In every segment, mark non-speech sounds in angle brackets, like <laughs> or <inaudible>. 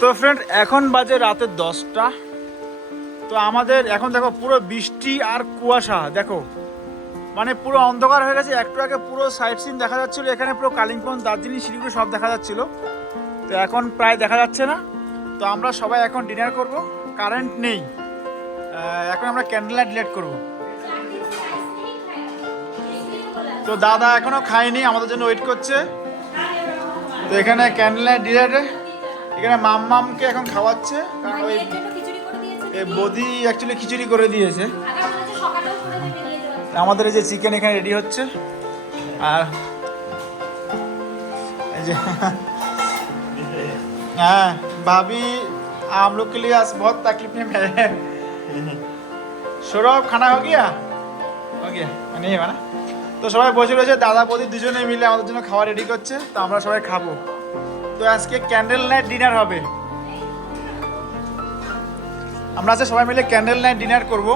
তো ফ্রেন্ড এখন বাজে রাতের দশটা। তো আমাদের এখন দেখো পুরো বৃষ্টি আর কুয়াশা, দেখো। মানে পুরো অন্ধকার হয়ে গেছে, একটু আগে পুরো সাইড সিন দেখা যাচ্ছিল, এখানে পুরো কালিম্পং, দার্জিলিং, শিলিগুড়ি সব দেখা যাচ্ছিল। তো এখন প্রায় দেখা যাচ্ছে না। তো আমরা সবাই এখন ডিনার করব কারেন্ট নেই। এখন আমরা ক্যান্ডেল লাইট লেট করব। তো দাদা এখনও খায়নি, আমাদের জন্য ওয়েট করছে। তো এখানে ক্যান্ডেল লাইট ডিনারে এখানে মাম মামকে এখন খাওয়াচ্ছে কারণ ওই ভাইয়ের জন্য খিচুড়ি করে দিয়েছে এ বদি অ্যাকচুয়ালি খিচুড়ি করে দিয়েছে আগামী হচ্ছে সকালেও করে দেবে নিয়ে যাওয়া আমাদের এই যে চিকেন এখানে রেডি হচ্ছে আর এই যে हाँ भाभी हम लोग के लिए आज बहुत तकलीफ में है सौरभ खाना हो गया हो गया नहीं है না তো সবাই বসে রয়েছে দাদা বৌদি দুজনে মিলে আমাদের জন্য খাওয়া রেডি করছে তো আমরা সবাই খাবো তো আজকে ক্যান্ডেল নাইট ডিনার হবে। আমরা আজকে সবাই মিলে ক্যান্ডেল নাইট ডিনার করব।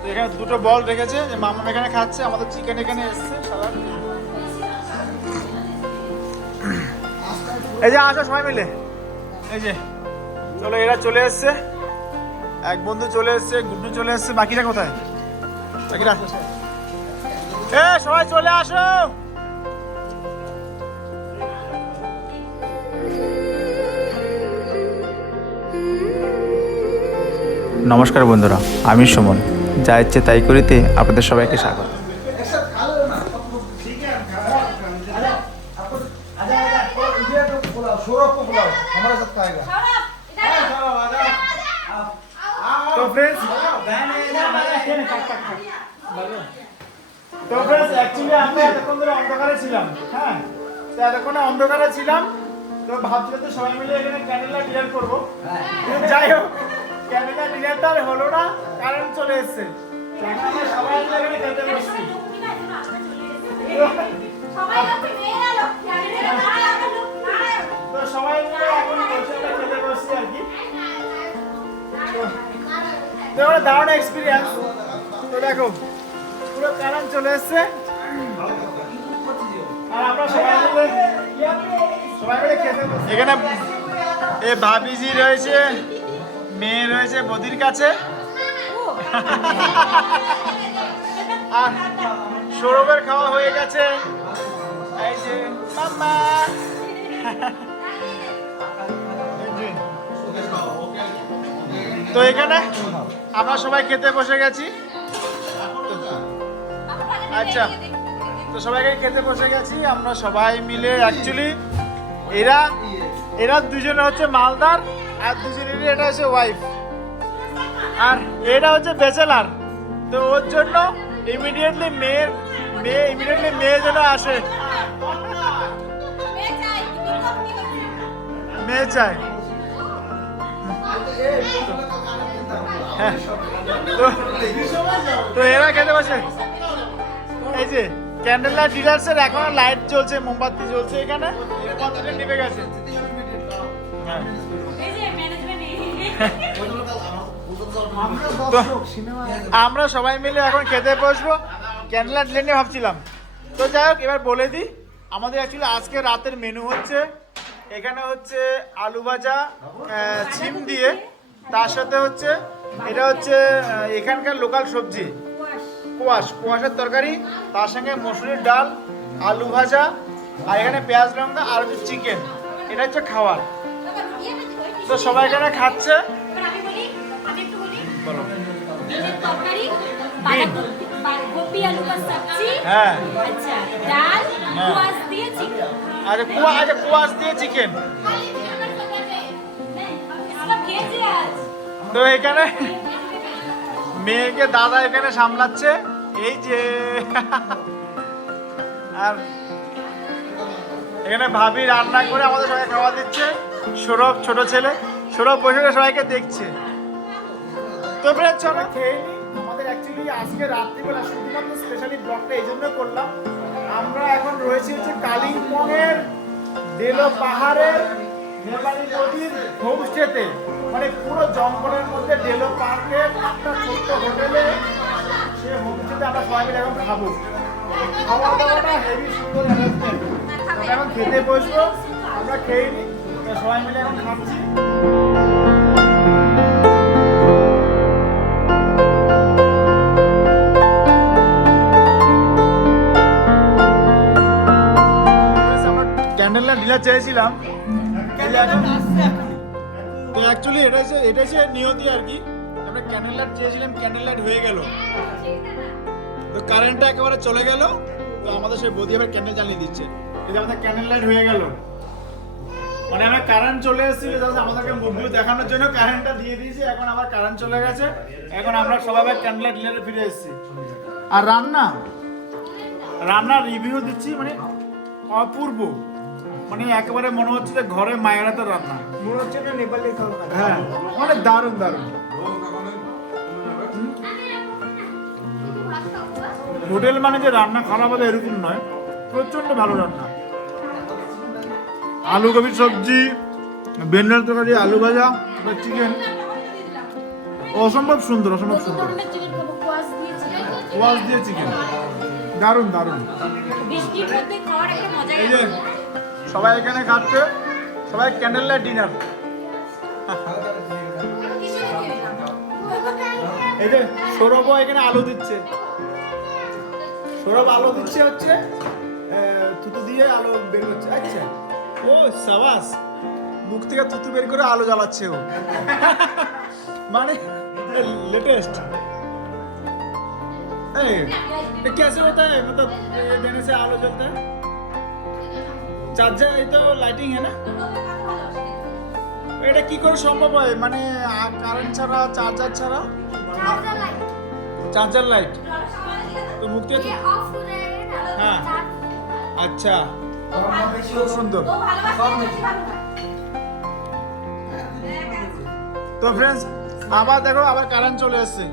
তো এখানে দুটো বল রেখেছে, যে মামা এখানে খাচ্ছে, আমাদের চিকেন এখানে এসছে এই যে, আসো সবাই মিলে। এই যে, চলো, এরা চলে এসছে। এক বন্ধু চলে এসছে, গুড্ডু চলে এসছে, বাকিরা কোথায়? বাকিরা? এ, সবাই চলে আসো! নমস্কার বন্ধুরা আমি সুমন যা ইচ্ছে তাই করিতে আপনাদের সবাইকে স্বাগত सौरभ को बुलाओ हमारे साथ खाएगा সৌরভ এটা তো ফ্রেন্ডস তো ফ্রেন্ডস অ্যাকচুয়ালি আমরা এতক্ষণ ধরে অন্ধকারে ছিলাম হ্যাঁ তো এতক্ষণে অন্ধকারে ছিলাম তো ভাবছিলাম তো সবাই মিলে এখানে ক্যান্ডেল লাইট ডিনার করবো কিন্তু যাই হোক ডিনারটা আর হলো না, কারেন্ট চলে এসেছে। আমরা তো সবাই তো দারুণ এক্সপিরিয়েন্স তো দেখো, পুরো কারেন্ট চলে এসছে। আর আমরা সবাই মিলে সবাই মিলে খেতে। এখানে এ ভাবিজি রয়েছে। মেয়ে রয়েছে বদির কাছে। আর সৌরভের খাওয়া হয়ে গেছে। এই যে মাম্মা। তো এখানে আমরা সবাই খেতে বসে গেছি। আচ্ছা তো সবাইকে খেতে বসে গেছি। আমরা সবাই মিলে অ্যাকচুয়ালি এরা এরা দুজনে হচ্ছে মালদার। আর দুজনেরই এটা হচ্ছে ওয়াইফ আর এটা হচ্ছে বেচেলার তো ওর জন্য ইমিডিয়েটলি মেয়ের মেয়ে ইমিডিয়েটলি মেয়ে যেন আসে। মেয়ে চাই। তো- এরা খেতে বসে। এই যে ক্যান্ডেল ডিলার্সের এখন লাইট জ্বলছে, মোমবাতি জ্বলছে এখানে। নিভে গেছে? হ্যাঁ। <laughs> আমরা সবাই মিলে এখন খেতে বসবো। ক্যান্ডেল লাইট নিয়ে ভাবছিলাম। তো যাই হোক, এবার বলে দিই, আমাদের অ্যাকচুয়ালি আজকে রাতের মেনু হচ্ছে, এখানে হচ্ছে আলু ভাজা ছিম দিয়ে, তার সাথে হচ্ছে, এটা হচ্ছে এখানকার লোকাল সবজি কোয়াশ কোয়াশের তরকারি, তার সঙ্গে মসুরির ডাল, আলু ভাজা, আর এখানে পেঁয়াজ লঙ্কা আর হচ্ছে চিকেন এটা হচ্ছে খাবার তো সবাই এখানে খাচ্ছে। হ্যাঁ। আচ্ছা ডাল হ্যাঁ। দিয়ে চিকেন আচ্ছা কুয়া আচ্ছা কুয়াশ দিয়ে চিকেন তো এখানে মেয়েকে দাদা এখানে সামলাচ্ছে। এই যে। আর এখানে ভাবি রান্না করে আমাদের সবাই খাওয়া দিচ্ছে। সৌরভ, ছোট ছেলে। সৌরভ বসে সবাইকে দেখছে। তো ফ্রেন্ড চলো আমাদের অ্যাকচুয়ালি আজকে রাত্রিবেলা শুধুমাত্র স্পেশালি ব্লগটা এই জন্য করলাম। আমরা এখন রয়েছি হচ্ছে কালিম্পংয়ের ডেলো পাহাড়ের নেপালি নদীর হোমস্টেতে মানে পুরো জঙ্গলের মধ্যে ডেলো পার্কের একটা ছোট্ট হোটেলে সে হোমস্টেতে আমরা সবাই মিলে এখন খাব। খাওয়া দাওয়াটা হেভি সুন্দর এখন খেতে বসবো। আমরা খেয়ে নিই সবাই মিলে এখন খাচ্ছি। ক্যান্ডেল ডিনার চেয়েছিলাম। তো অ্যাকচুয়ালি এটা হচ্ছে এটা হচ্ছে নিয়তি আর কি। আমরা ক্যান্ডেল লাইট চেয়েছিলাম ক্যান্ডেল লাইট হয়ে গেল। তো কারেন্টটা একেবারে চলে গেল। তো আমাদের সেই বদি আবার ক্যান্ডেল জ্বালিয়ে দিচ্ছে। যে আমাদের ক্যান্ডেল লাইট হয়ে গেল। মানে আমরা কারেন্ট চলে এসেছিল আমাদেরকে মুভগুলো দেখানোর জন্য কারেন্টটা দিয়ে দিয়েছি এখন আবার কারেন্ট চলে গেছে। এখন আমরা সবাই আবার ক্যান্ডেল ডিনারে ফিরে এসেছি। আর রান্না রান্নার রিভিউ দিচ্ছি মানে অপূর্ব। মানে একেবারে মনে হচ্ছে যে ঘরে মায়ের হাতের রান্না। মনে হচ্ছে না নেপালে খাওয়া হ্যাঁ মানে দারুণ দারুণ। হোটেল মানে যে রান্না খারাপ হবে এরকম নয় প্রচণ্ড ভালো রান্না। আলু কবির সবজি বেন্ডাল তরকারি আলু ভাজা বা চিকেন অসম্ভব সুন্দর অসম্ভব সুন্দর। কোয়াশ দিয়ে চিকেন ওয়াশ দিয়ে চিকেন দারুণ দারুণ। এই যে সবাই এখানে খাচ্ছে সবাই ক্যান্ডেল লাইট ডিনার এই যে সৌরভও এখানে আলু দিচ্ছে। সৌরভ আলু দিচ্ছে হচ্ছে থুতু দিয়ে আলু বের হচ্ছে আচ্ছা। ও সাবাস মুখ থেকে থুতু বের করে আলু জ্বালাচ্ছে ও মানে लेटेस्ट ये कैसे होता है मतलब ये देने से आलू जलता है চার্জার এই তো লাইটিং হ্যাঁ না এটা কি করে সম্ভব হয় মানে কারেন্ট ছাড়া চার্জার ছাড়া চার্জার লাইট তো মুখ থেকে থু- हाँ। আচ্ছা খুব সুন্দর তো ফ্রেন্ডস আবার দেখো আবার কারেন্ট চলে এসছে।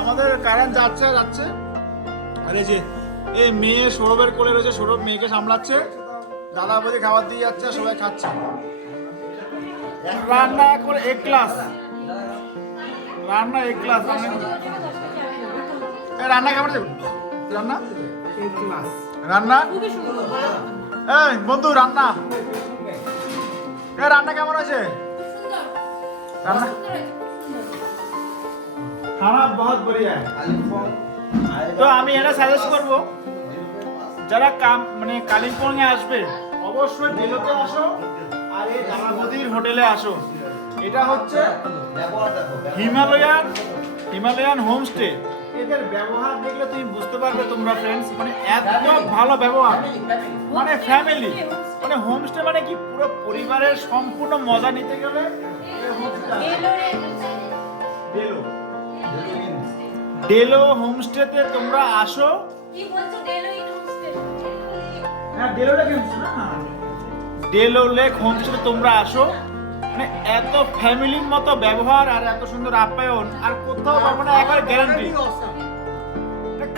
আমাদের কারেন্ট যাচ্ছে যাচ্ছে। আর এই যে এই মেয়ে সৌরভের কোলে রয়েছে সৌরভ মেয়েকে সামলাচ্ছে। দাদা বৌদি খাবার দিয়ে যাচ্ছে সবাই খাচ্ছে। রান্না করে এক ক্লাস রান্না এক ক্লাস রান্না কেমন দেব? রান্না? রান্না? খুবই সুন্দর। এই, বন্ধু, রান্না। এ রান্না কেমন আছে রান্না খানা বহুত বড়িয়া। তো আমি এটা সাজেস্ট করব, যারা কাম মানে কালিম্পং এ আসবে, অবশ্যই ডেলোতে আসো আর এই দামাবদির হোটেলে আসো। এটা হচ্ছে হিমালয়ান হিমালয়ান হোমস্টে এদের ব্যবহার দেখলে তুমি বুঝতে পারবে তোমরা ফ্রেন্ডস মানে এত ভালো ব্যবহার। মানে ফ্যামিলি মানে হোমস্টে মানে কি পুরো পরিবারের সম্পূর্ণ মজা নিতে গেলে। ডেলো ডেলো হোমস্টেতে তোমরা আসো। হ্যাঁ ডেলো লেক হোমস্টে তোমরা আসো। মানে এত ফ্যামিলির মতো ব্যবহার আর এত সুন্দর আপ্যায়ন আর কোথাও পাবো না একবার গ্যারান্টি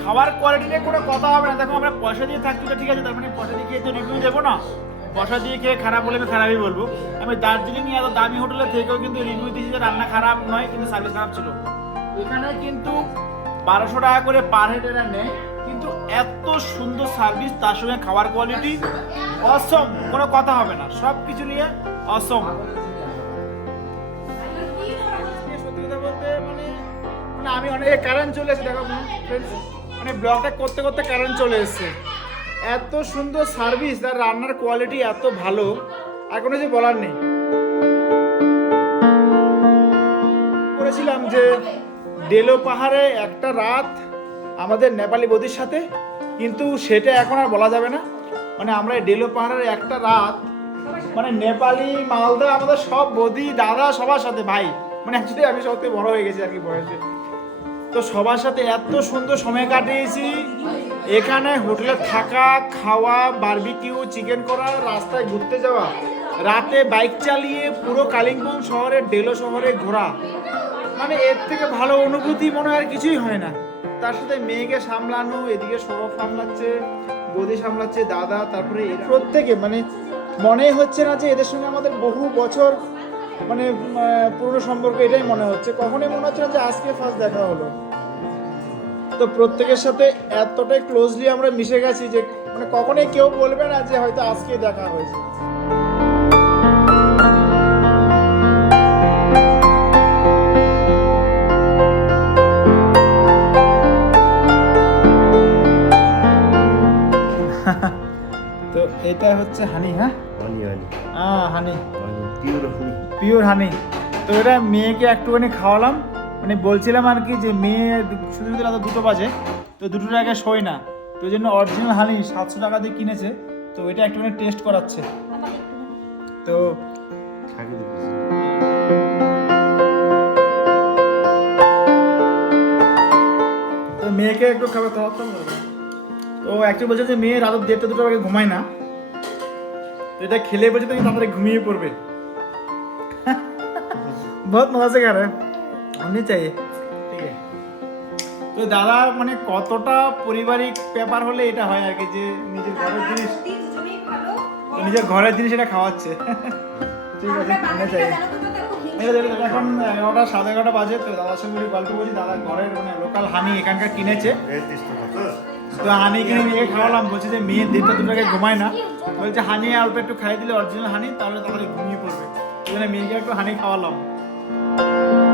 খাবার কোয়ালিটি নিয়ে কোনো কথা হবে না। দেখো আমরা পয়সা দিয়ে থাকছি ঠিক আছে তার মানে পয়সা দিয়ে খেয়ে তো রিভিউ দেবো না। পয়সা দিয়ে খেয়ে খারাপ বলে আমি খারাপই বলব। আমি দার্জিলিং এত দামি হোটেলে থেকেও কিন্তু রিভিউ দিয়েছি যে রান্না খারাপ নয় কিন্তু সার্ভিস খারাপ ছিল। এখানে কিন্তু বারোশো টাকা করে পার হেড এরা নেয় কিন্তু এত সুন্দর সার্ভিস তার সঙ্গে খাবার কোয়ালিটি অসম কোনো কথা হবে না। সব কিছু নিয়ে অসম মানে আমি অনেক কারেন্ট চলে এসেছে দেখো friends, মানে ব্লগটা করতে করতে কারেন্ট চলে এসেছে। এত সুন্দর সার্ভিস আর রান্নার কোয়ালিটি এত ভালো আর কোনো কিছু বলার নেই। করেছিলাম যে ডেলো পাহাড়ে একটা রাত আমাদের নেপালি বদির সাথে কিন্তু সেটা এখন আর বলা যাবে না। মানে আমরা ডেলো পাহাড়ের একটা রাত মানে নেপালি মালদা আমাদের সব বদি দাদা সবার সাথে ভাই মানে অ্যাকচুয়ালি আমি সত্যি বড় হয়ে গেছি আর কি বয়সে। তো সবার সাথে এত সুন্দর সময় কাটিয়েছি। এখানে হোটেলে থাকা, খাওয়া, বার্বিকিউ, চিকেন করা, রাস্তায় ঘুরতে যাওয়া, রাতে বাইক চালিয়ে পুরো কালিম্পং শহরে ডেলো শহরে ঘোরা। মানে এর থেকে ভালো অনুভূতি মনে হয় কিছুই হয় না। তার সাথে মেয়েকে সামলানো, এদিকে সৌরভ সামলাচ্ছে, বৌদি সামলাচ্ছে, দাদা, তারপরে প্রত্যেকে মানে মনেই হচ্ছে না যে এদের সঙ্গে আমাদের বহু বছর মানে পুরনো সম্পর্ক এটাই মনে হচ্ছে। কখনোই মনে হচ্ছে না যে আজকে ফার্স্ট দেখা হলো। তো প্রত্যেকের সাথে এতটাই ক্লোজলি আমরা মিশে গেছি যে মানে কখনোই কেউ বলবে না যে হয়তো আজকে দেখা হয়েছে। <laughs> তো এটা হচ্ছে হানি হ্যাঁ? হানি হানি। হ্যাঁ হানি। পিওর হানি পিওর হানি তো এটা মেয়েকে একটুখানি খাওয়ালাম। মানে বলছিলাম আর কি যে মেয়ে শুধু শুধু রাত দুটো বাজে, তো দুটো আগে শোয় না। তো ওই জন্য অরিজিনাল হানি সাতশো টাকা দিয়ে কিনেছে, তো এটা একটুখানি টেস্ট করাচ্ছে। তো তো মেয়েকে একটু খাবার খাওয়াতাম। তো। অ্যাকচুয়ালি বলছে যে মেয়ে রাত দেড়টা দুটো আগে ঘুমায় না। তো এটা খেলে বলছে তুমি তাড়াতাড়ি ঘুমিয়ে পড়বে। বহুত মজা से खा रहा है हमने चाहिए ঠিক আছে তো দাদা মানে কতটা পারিবারিক ব্যাপার হলে এটা হয় আর কি যে নিজের ঘরের জিনিস দুজনেই ভালো তো নিজের ঘরের জিনিস এটা খাওয়াচ্ছে <laughs> ঠিক আছে আমরা চাই এই দেখো, দেখো, এখন এগারোটা সাড়ে এগারোটা বাজে তো দাদার সঙ্গে একটু গল্প বলছি দাদা ঘরের মানে লোকাল হানি এখানকার কিনেছে এই তিরিশ টাকা তো তো হানি কিনে নিয়ে খাওয়ালাম বলছে যে মেয়ে দেড়টা দুটো আগে ঘুমায় না বলছে হানি অল্প একটু খাইয়ে দিলে অরিজিনাল হানি তাহলে তাড়াতাড়ি ঘুমিয়ে পড়বে ওখানে মেয়েকে একটু হানি খাওয়ালাম Thank you.